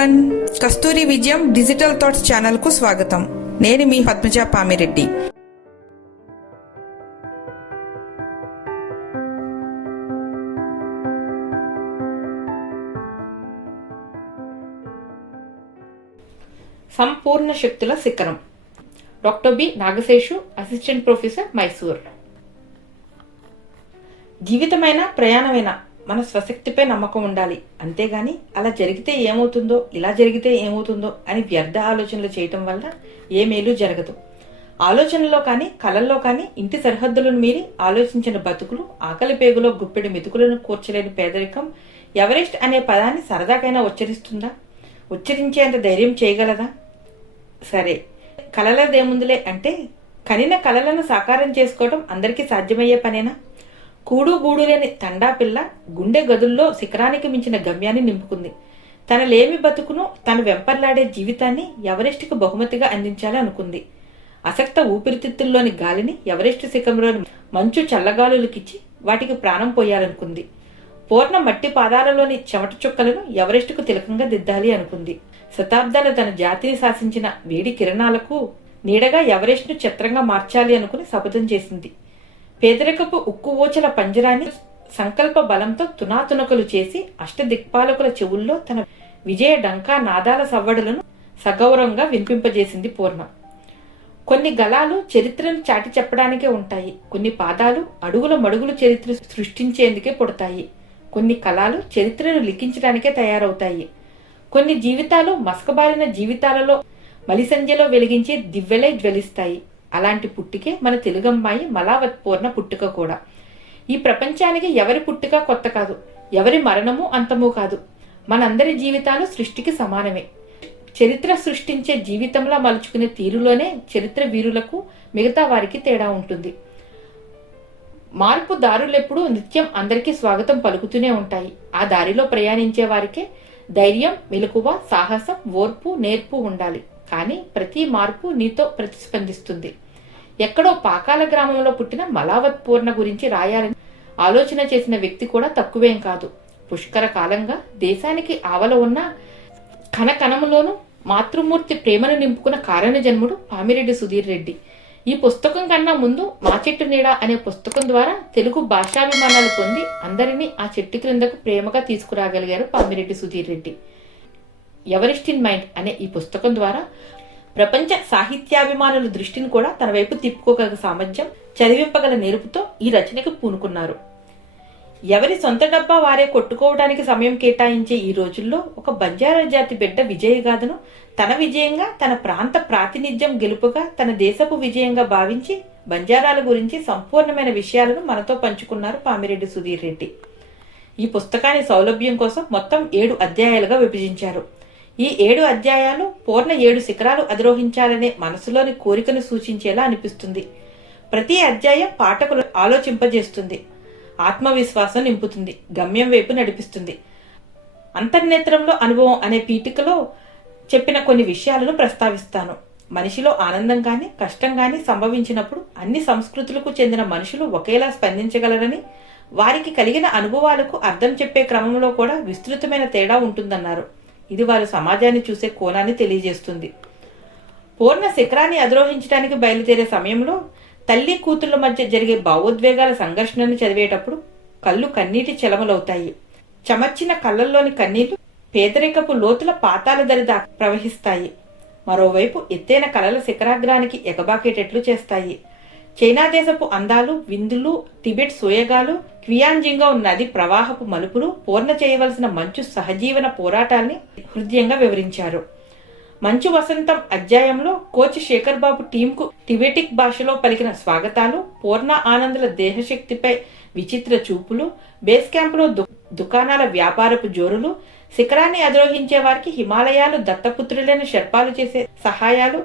Everyone, కస్తూరి విజయం digital thoughts channel కు స్వాగతం. నేను మీ పద్మజ పామిరెడ్డి. సంపూర్ణ శక్తుల శిఖరం. Doctor B Nagaseshu, assistant professor, Mysore. జీవితమైన ప్రయాణమైన మన స్వశక్తిపై నమ్మకం ఉండాలి. అంతేగాని అలా జరిగితే ఏమవుతుందో, ఇలా జరిగితే ఏమవుతుందో అని వ్యర్థ ఆలోచనలు చేయటం వల్ల ఏ మేలు జరగదు. ఆలోచనలో కానీ కలల్లో కానీ ఇంటి సరిహద్దులను మీరి ఆలోచించిన బతుకులు, ఆకలి పేగులో గుప్పెడి మెతుకులను కూర్చలేని పేదరికం ఎవరెస్ట్ అనే పదాన్ని సరదాకైనా ఉచ్చరిస్తుందా? ఉచ్చరించేంత ధైర్యం చేయగలదా? సరే, కలలదేముందులే అంటే కనిన కలలను సాకారం చేసుకోవటం అందరికీ సాధ్యమయ్యే పనేనా? కూడు గూడు లేని తండా పిల్ల గుండె గదుల్లో శిఖరానికి మించిన గమ్యాన్ని నింపుకుంది. తన లేమి బతుకును, తను వెంపర్లాడే జీవితాన్ని ఎవరెస్ట్కు బహుమతిగా అందించాలి అనుకుంది. అసక్త ఊపిరితిత్తుల్లోని గాలిని ఎవరెస్ట్ శిఖరంలోని మంచు చల్లగాలులకిచ్చి వాటికి ప్రాణం పోయాలనుకుంది. పూర్ణ మట్టి పాదాలలోని చెమట చుక్కలను ఎవరెస్టుకు తిలకంగా దిద్దాలి అనుకుంది. శతాబ్దాలు తన జాతిని శాసించిన వేడి కిరణాలకు నీడగా ఎవరెస్ట్ను చిత్రంగా మార్చాలి అనుకుని శపథం చేసింది. పేదరికపు ఉక్కు ఓచల పంజరాన్ని సంకల్ప బలంతో తునాతునకలు చేసి అష్టదిక్పాలకుల చెవుల్లో తన విజయ డంకా నాదాల సవ్వడులను సగౌరవంగా వినిపింపజేసింది పూర్ణ. కొన్ని గలాలు చరిత్రను చాటి చెప్పడానికే ఉంటాయి. కొన్ని పాదాలు అడుగుల మడుగులు చరిత్ర సృష్టించేందుకే పుడతాయి. కొన్ని కళలు చరిత్రను లిఖించడానికే తయారవుతాయి. కొన్ని జీవితాలు మసకబారిన జీవితాలలో మలిసంధ్యలో వెలిగించే దివ్వెలై జ్వలిస్తాయి. అలాంటి పుట్టికే మన తెలుగమ్మాయి మలావత్ పూర్ణ పుట్టుక కూడా. ఈ ప్రపంచానికి ఎవరి పుట్టుక కొత్త కాదు, ఎవరి మరణము అంతమూ కాదు. మనందరి జీవితాలు సృష్టికి సమానమే. చరిత్ర సృష్టించే జీవితంలా మలుచుకునే తీరులోనే చరిత్ర వీరులకు మిగతా వారికి తేడా ఉంటుంది. మార్పు దారులెప్పుడు నిత్యం అందరికీ స్వాగతం పలుకుతూనే ఉంటాయి. ఆ దారిలో ప్రయాణించే వారికే ధైర్యం, మెలకువ, సాహసం, ఓర్పు, నేర్పు ఉండాలి. కానీ ప్రతి మార్పు నీతో ప్రతిస్పందిస్తుంది. ఎక్కడో పాకాల గ్రామంలో పుట్టిన మలావత్ పూర్ణ గురించి రాయాలని ఆలోచన చేసిన వ్యక్తి కూడా తక్కువేం కాదు. పుష్కర కాలంగా దేశానికి ఆవల ఉన్న కణకణములోనూ మాతృమూర్తి ప్రేమను నింపుకున్న కారణ జన్ముడు పామిరెడ్డి సుధీర్ రెడ్డి. ఈ పుస్తకం కన్నా ముందు మా చెట్టు నీడ అనే పుస్తకం ద్వారా తెలుగు భాషాభిమానాలు పొంది అందరినీ ఆ చెట్టు క్రిందకు ప్రేమగా తీసుకురాగలిగారు Pamireddy Sudheer Reddy. Everest in mind అనే ఈ పుస్తకం ద్వారా ప్రపంచ సాహిత్యాభిమానుల దృష్టిని కూడా తన వైపు తిప్పుకోగల సామర్థ్యం, చదివింపగల నేర్పుతో ఈ రచనకు పూనుకున్నారు. ఎవరి సొంత డబ్బా వారే కొట్టుకోవడానికి సమయం కేటాయించే ఈ రోజుల్లో ఒక బంజారా జాతి బిడ్డ విజయగాథను తన విజయంగా, తన ప్రాంత ప్రాతినిధ్యం గెలుపుగా, తన దేశపు విజయంగా భావించి బంజారాల గురించి సంపూర్ణమైన విషయాలను మనతో పంచుకున్నారు పామిరెడ్డి సుధీర్ రెడ్డి. ఈ పుస్తకాన్ని సౌలభ్యం కోసం మొత్తం 7 అధ్యాయాలుగా విభజించారు. ఈ 7 అధ్యాయాలు పూర్ణ 7 శిఖరాలు అధిరోహించాలనే మనసులోని కోరికను సూచించేలా అనిపిస్తుంది. ప్రతి అధ్యాయం పాఠకులు ఆలోచింపజేస్తుంది, ఆత్మవిశ్వాసం నింపుతుంది, గమ్యం వైపు నడిపిస్తుంది. అంతర్నేత్రంలో అనుభవం అనే పీఠికలో చెప్పిన కొన్ని విషయాలను ప్రస్తావిస్తాను. మనిషిలో ఆనందం కానీ కష్టం కానీ సంభవించినప్పుడు అన్ని సంస్కృతులకు చెందిన మనుషులు ఒకేలా స్పందించగలరని, వారికి కలిగిన అనుభవాలకు అర్థం చెప్పే క్రమంలో కూడా విస్తృతమైన తేడా ఉంటుందన్నారు. ఇది వారు సమాజాన్ని చూసే కోణాన్ని తెలియజేస్తుంది. పూర్ణ శిఖరాన్ని అధిరోహించడానికి బయలుదేరే సమయంలో తల్లి కూతుళ్ల మధ్య జరిగే భావోద్వేగాల సంఘర్షణను చదివేటప్పుడు కళ్ళు కన్నీటి చెలమలవుతాయి. చెమర్చిన కళ్ళల్లోని కన్నీళ్లు పేదరికపు లోతుల పాతాల దరిదా ప్రవహిస్తాయి. మరోవైపు ఎత్తైన కలల శిఖరాగ్రానికి ఎగబాకేటట్లు చేస్తాయి. చైనా దేశపు అందాలు, విందులు, టిబెట్ సోయగాలు, క్వియాంజింగో నది ప్రవాహపు మలుపులు, పూర్ణ చేయవలసిన మంచు సహజీవన పోరాటాల్ని హృదయంగా వివరించారు. మంచు వసంతం అధ్యాయంలో కోచ్ శేఖర్ బాబు టీంకు టిబెటిక్ భాషలో పలికిన స్వాగతాలు, పూర్ణ ఆనందుల దేహశక్తిపై విచిత్ర చూపులు, బేస్ క్యాంపులో దుకాణాల వ్యాపారపు జోరులు, శిఖరాన్ని అధిరోహించే వారికి హిమాలయాలు దత్తపుత్రులైన షెర్పాలు చేసే సహాయాలు,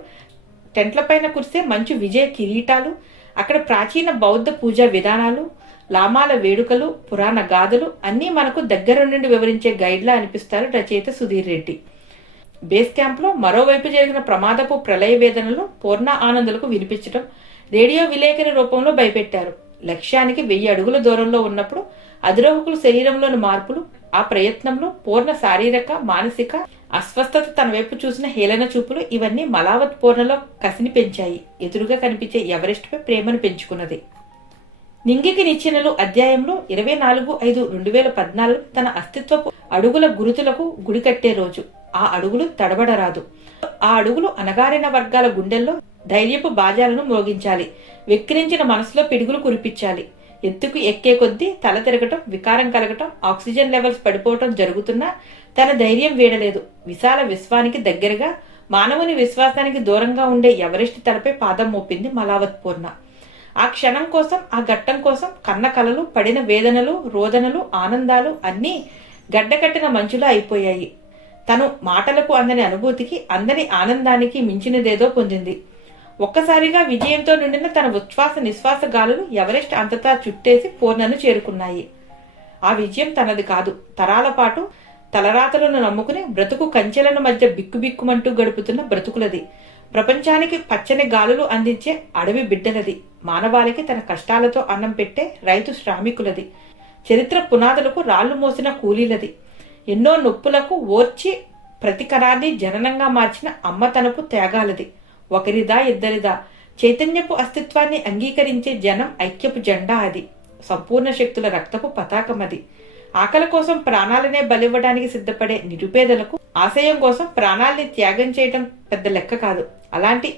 టెంట్లపైన కురిసే మంచు విజయ కిరీటాలు, అక్కడ ప్రాచీన బౌద్ధ పూజా విధానాలు, లామాల వేడుకలు, పురాణ గాథలు అన్నీ మనకు దగ్గర నుండి వివరించే గైడ్లా అనిపిస్తారు రచయిత సుధీర్ రెడ్డి. బేస్ క్యాంప్లో మరోవైపు జరిగిన ప్రమాదపు ప్రళయ వేదనలు పూర్ణ ఆనందులకు వినిపించడం రేడియో విలేకరి రూపంలో భయపెట్టారు. లక్ష్యానికి 1000 అడుగుల దూరంలో ఉన్నప్పుడు అధిరోహకుల శరీరంలోని మార్పులు ఆ ప్రయత్నంలో పూర్ణ శారీరక మానసిక అస్వస్థత తన వైపు చూసిన హేళన చూపులు ఇవన్నీ మలావత్ పూర్ణలో కసిని పెంచాయి. ఎదురుగా కనిపించే ఎవరెస్ట్ పై ప్రేమను పెంచుకున్నది. నింగికి నిచ్చెనలు అధ్యాయంలో 24/5/2014 తన అస్తిత్వపు అడుగుల గురుతులకు గుడి కట్టే రోజు. ఆ అడుగులు తడబడరాదు. ఆ అడుగులు అణగారిన వర్గాల గుండెల్లో ధైర్యపు బాజాలను మ్రోగించాలి. వెక్కిరించిన మనసులో పిడుగులు కురిపించాలి. ఎత్తుకు ఎక్కే కొద్దీ తల తిరగటం, వికారం కలగటం, ఆక్సిజన్ లెవెల్స్ పడిపోవటం జరుగుతున్నా తన ధైర్యం వీడలేదు. విశాల విశ్వానికి దగ్గరగా, మానవుని విశ్వాసానికి దూరంగా ఉండే ఎవరెస్ట్ తలపై పాదం మోపింది మలావత్ పూర్ణ. ఆ క్షణం కోసం, ఆ ఘట్టం కోసం కన్న కలలు, పడిన వేదనలు, రోదనలు, ఆనందాలు అన్నీ గడ్డకట్టిన మంచులా అయిపోయాయి. తను మాటలకు అందని అనుభూతికి, అందని ఆనందానికి మించినదేదో పొందింది. ఒక్కసారిగా విజయంతో నిండిన తన ఉచ్ఛ్వాస నిశ్వాస గాలులు ఎవరెస్ట్ అంతటా చుట్టేసి పూర్ణను చేరుకున్నాయి. ఆ విజయం తనది కాదు. తరాల పాటు తలరాతలను నమ్ముకుని బ్రతుకు కంచెలను మధ్య బిక్కుబిక్కుమంటూ గడుపుతున్న బ్రతుకులది. ప్రపంచానికి పచ్చని గాలులు అందించే అడవి బిడ్డలది. మానవాళికి తన కష్టాలతో అన్నం పెట్టే రైతు శ్రామికులది. చరిత్ర పునాదులకు రాళ్లు మోసిన కూలీలది. ఎన్నో నొప్పులకు ఓర్చి ప్రతి కణాన్ని జననంగా మార్చిన అమ్మతనపు త్యాగాలది. ఒకరిదా ఇద్దరిదా చైతన్యపు అస్తిత్వాన్ని అంగీకరించే జనం ఐక్యపు జెండా అది. సంపూర్ణ శక్తుల రక్తపు పతాకం అది. ఆకలి కోసం ప్రాణాలనే బలివ్వడానికి సిద్ధపడే నిరుపేదలకు ఆశయం కోసం ప్రాణాల్ని త్యాగం చేయటం పెద్ద లెక్క కాదు. అలాంటి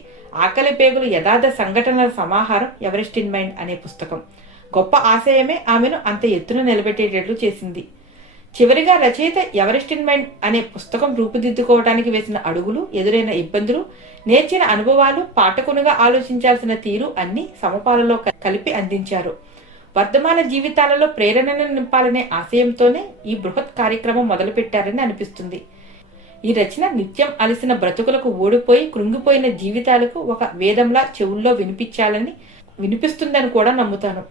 ఆకలి పేగులు యథార్థ సంఘటనల సమాహారం ఎవరెస్ట్ ఇన్ మైండ్ అనే పుస్తకం. గొప్ప ఆశయమే ఆమెను అంత ఎత్తున నిలబెట్టేటట్లు చేసింది. చివరిగా రచయిత ఎవరెస్ట్ ఇన్ మైండ్ అనే పుస్తకం రూపుదిద్దుకోవడానికి వేసిన అడుగులు, ఎదురైన ఇబ్బందులు, నేర్చిన అనుభవాలు, పాఠకునిగా ఆలోచించాల్సిన తీరు అన్ని సమపాలలో కలిపి అందించారు. వర్ధమాన జీవితాలలో ప్రేరణను నింపాలనే ఆశయంతోనే ఈ బృహత్ కార్యక్రమం మొదలుపెట్టారని అనిపిస్తుంది. ఈ రచన నిత్యం అలసిన బ్రతుకులకు ఓడిపోయి కృంగిపోయిన జీవితాలకు ఒక వేదంలా చెవుల్లో వినిపిస్తుందని కూడా నమ్ముతాను.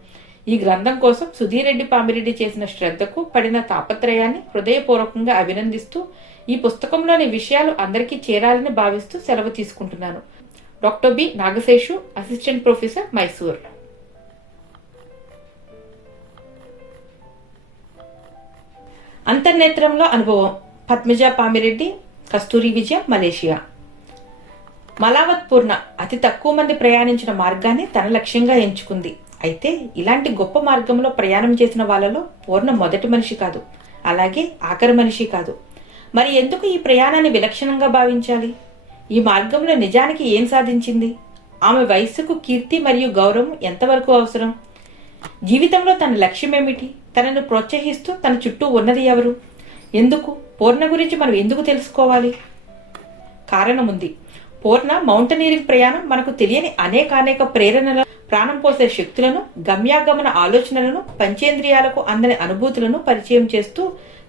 ఈ గ్రంథం కోసం సుధీర్ రెడ్డి పామిరెడ్డి చేసిన శ్రద్ధకు, పడిన తాపత్రయాన్ని హృదయపూర్వకంగా అభినందిస్తూ ఈ పుస్తకంలోని విషయాలు అందరికీ చేరాలని భావిస్తూ సెలవు తీసుకుంటున్నాను. Doctor B Nagaseshu, assistant professor, Mysore. అంతర్నేత్రంలో అనుభవం. పద్మజ పామిరెడ్డి, కస్తూరి విజయం, మలేషియా. మలావత్ పూర్ణ అతి తక్కువ మంది ప్రయాణించిన మార్గాన్ని తన లక్ష్యంగా ఎంచుకుంది. అయితే ఇలాంటి గొప్ప మార్గంలో ప్రయాణం చేసిన వాళ్ళలో పూర్ణ మొదటి మనిషి కాదు, అలాగే ఆఖరి మనిషి కాదు. మరి ఎందుకు ఈ ప్రయాణాన్ని విలక్షణంగా భావించాలి? ఈ మార్గంలో నిజానికి ఏం సాధించింది? ఆమె వయస్సుకు కీర్తి మరియు గౌరవం ఎంతవరకు అవసరం? జీవితంలో తన లక్ష్యం ఏమిటి? తనను ప్రోత్సహిస్తూ తన చుట్టూ ఉన్నది ఎవరు? ఎందుకు? పూర్ణ గురించి మనం ఎందుకు తెలుసుకోవాలి? కారణం ఉంది. పూర్ణ మౌంటనీరింగ్ ప్రయాణం మనకు తెలియని అనేక ప్రేరణల, ప్రాణం పోసే శక్తులను, గమ్యాగమన ఆలోచనలను, పంచేంద్రియాలకు అందని అనుభూతులను పరిచయం చేస్తూ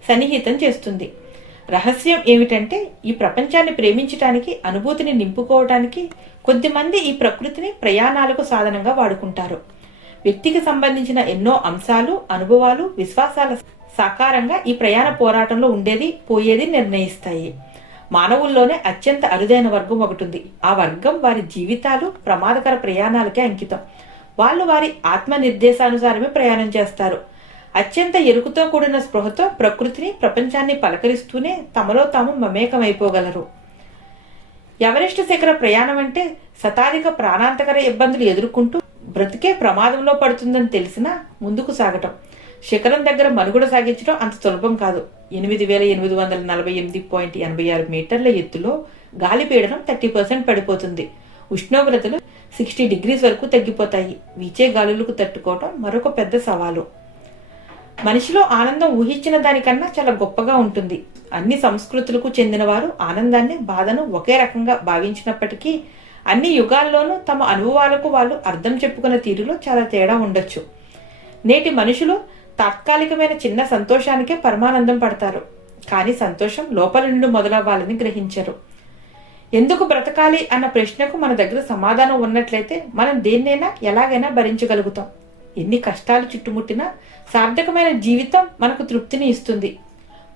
సన్నిహితం చేస్తుంది. రహస్యం ఏమిటంటే ఈ ప్రపంచాన్ని ప్రేమించటానికి, అనుభూతిని నింపుకోవటానికి కొద్దిమంది ఈ ప్రకృతిని ప్రయాణాలకు సాధనంగా వాడుకుంటారు. వ్యక్తికి సంబంధించిన ఎన్నో అంశాలు, అనుభవాలు, విశ్వాసాల సాకారంగా ఈ ప్రయాణ పోరాటంలో ఉండేది పోయేది నిర్ణయిస్తాయి. మానవుల్లోనే అత్యంత అరుదైన వర్గం ఒకటి ఉంది. ఆ వర్గం వారి జీవితాలు ప్రమాదకర ప్రయాణాలకే అంకితం. వాళ్ళు వారి ఆత్మ నిర్దేశానుసారమే ప్రయాణం చేస్తారు. అత్యంత ఎరుకుతో కూడిన స్పృహతో ప్రకృతిని, ప్రపంచాన్ని పలకరిస్తూనే తమలో తాము మమేకమైపోగలరు. ఎవరెస్ట్ శిఖర ప్రయాణం అంటే శతాధిక ప్రాణాంతకర ఇబ్బందులు ఎదుర్కొంటూ బ్రతికే ప్రమాదంలో పడుతుందని తెలిసినా ముందుకు సాగటం. శిఖరం దగ్గర మనుగడ సాగించడం అంత సులభం కాదు. 8848.86 మీటర్ల ఎత్తులో గాలిపీడనం 30% పడిపోతుంది. ఉష్ణోగ్రతలు 60 degrees వరకు తగ్గిపోతాయి. వీచే గాలులకు తట్టుకోవటం మరొక పెద్ద సవాలు. మనిషిలో ఆనందం ఊహించిన దానికన్నా చాలా గొప్పగా ఉంటుంది. అన్ని సంస్కృతులకు చెందిన వారు ఆనందాన్ని, బాధను ఒకే రకంగా భావించినప్పటికీ అన్ని యుగాల్లోనూ తమ అనుభవాలకు వాళ్ళు అర్థం చెప్పుకున్న తీరులో చాలా తేడా ఉండొచ్చు. నేటి మనుషులు తాత్కాలికమైన చిన్న సంతోషానికే పరమానందం పడతారు. కానీ సంతోషం లోపల నుండి మొదలవ్వాలని గ్రహించరు. ఎందుకు బ్రతకాలి అన్న ప్రశ్నకు మన దగ్గర సమాధానం ఉన్నట్లయితే మనం దేన్నైనా ఎలాగైనా భరించగలుగుతాం. ఎన్ని కష్టాలు చుట్టుముట్టినా సార్థకమైన జీవితం మనకు తృప్తిని ఇస్తుంది.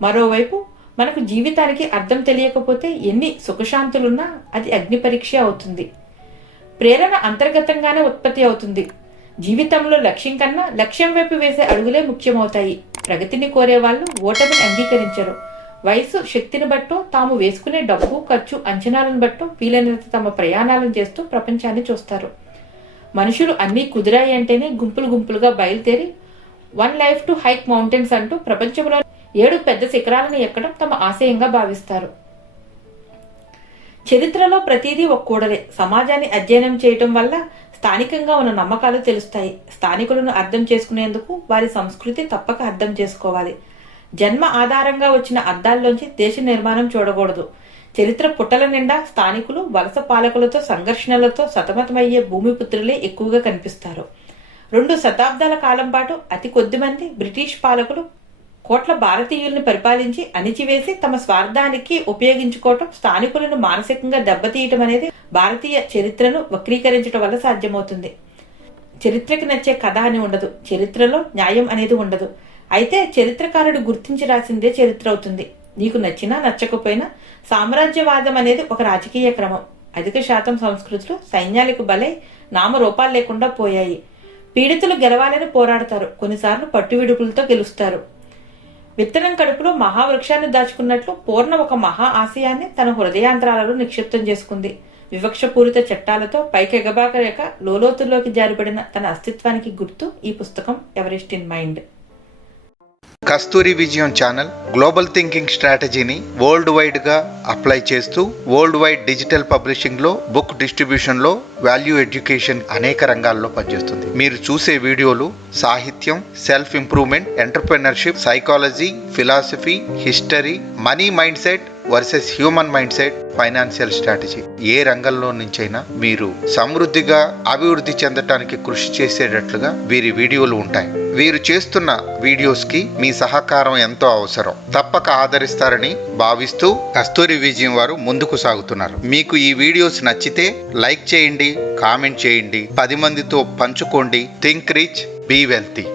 మరోవైపు మనకు జీవితానికి అర్థం తెలియకపోతే ఎన్ని సుఖశాంతులున్నా అది అగ్ని పరీక్ష అవుతుంది. ప్రేరణ అంతర్గతంగానే ఉత్పత్తి అవుతుంది. జీవితంలో లక్ష్యం కన్నా లక్ష్యం వైపు వేసే అడుగులే ముఖ్యమవుతాయి. ప్రగతిని కోరే వాళ్ళు ఓటమిని అంగీకరించరు. వయసు, శక్తిని బట్టో, తాము వేసుకునే డబ్బు ఖర్చు అంచనాలను బట్టో వీలైనంత తమ ప్రయాణాలను చేస్తూ ప్రపంచాన్ని చూస్తారు. మనుషులు అన్నీ కుదిరాయి అంటేనే గుంపులు గుంపులుగా బయలుదేరి 1 లైఫ్ టు హైక్ మౌంటైన్స్ అంటూ ప్రపంచంలో 7 పెద్ద శిఖరాలను ఎక్కడం తమ ఆశయంగా భావిస్తారు. చరిత్రలో ప్రతిదీ ఒక కూడలే. సమాజాన్ని అధ్యయనం చేయటం వల్ల స్థానికంగా ఉన్న నమ్మకాలు తెలుస్తాయి. స్థానికులను అర్థం చేసుకునేందుకు వారి సంస్కృతి తప్పక అర్థం చేసుకోవాలి. జన్మ ఆధారంగా వచ్చిన అర్థాల్లోంచి దేశ నిర్మాణం చూడకూడదు. చరిత్ర పుట్టల నిండా స్థానికులు వలస పాలకులతో సంఘర్షణలతో సతమతమయ్యే భూమిపుత్రులే ఎక్కువగా కనిపిస్తారు. 2 శతాబ్దాల కాలం పాటు అతి కొద్ది మంది బ్రిటిష్ పాలకులు కోట్ల భారతీయుల్ని పరిపాలించి అణిచివేసి తమ స్వార్థానికి ఉపయోగించుకోవటం, స్థానికులను మానసికంగా దెబ్బతీయటం అనేది భారతీయ చరిత్రను వక్రీకరించడం వల్ల సాధ్యమవుతుంది. చరిత్రకి నచ్చే కథ అని ఉండదు, చరిత్రలో న్యాయం అనేది ఉండదు. అయితే చరిత్రకారుడు గుర్తించి రాసిందే చరిత్ర అవుతుంది. నీకు నచ్చినా నచ్చకపోయినా సామ్రాజ్యవాదం అనేది ఒక రాజకీయ క్రమం. అధిక శాతం సంస్కృతులు సైన్యాలకు బలై నామరూపాలు లేకుండా పోయాయి. పీడితులు గెలవాలని పోరాడతారు, కొన్నిసార్లు పట్టువిడుపులతో గెలుస్తారు. విత్తనం కడుపులో మహావృక్షాన్ని దాచుకున్నట్లు పూర్ణ ఒక మహా ఆశయాన్ని తన హృదయాంతరాలలో నిక్షిప్తం చేసుకుంది. వివక్షపూరిత చట్టాలతో పైకెగబాకలేక లోలోతుల్లోకి జారిపడిన తన అస్తిత్వానికి గుర్తు ఈ పుస్తకం Everest in mind. Kasturi Vijayam channel global thinking స్ట్రాటజీని వరల్డ్ వైడ్గా అప్లై చేస్తూ వరల్డ్ వైడ్ డిజిటల్ పబ్లిషింగ్లో, బుక్ డిస్ట్రిబ్యూషన్లో, వాల్యూ ఎడ్యుకేషన్ అనేక రంగాల్లో పనిచేస్తుంది. మీరు చూసే వీడియోలు సాహిత్యం, self improvement, entrepreneurship, psychology, philosophy, history, money mindset versus human mindset, financial strategy, ఏ రంగంలో నుంచైనా మీరు సమృద్ధిగా అభివృద్ధి చెందటానికి కృషి చేసేటట్లుగా వీరి వీడియోలు ఉంటాయి. వీరు చేస్తున్న వీడియోస్కి మీ సహకారం ఎంతో అవసరం. తప్పక ఆదరిస్తారని భావిస్తూ కస్తూరి విజయం వారు ముందుకు సాగుతున్నారు. మీకు ఈ వీడియోస్ నచ్చితే లైక్ చేయండి, కామెంట్ చేయండి, 10 మందితో పంచుకోండి. Think rich, be wealthy.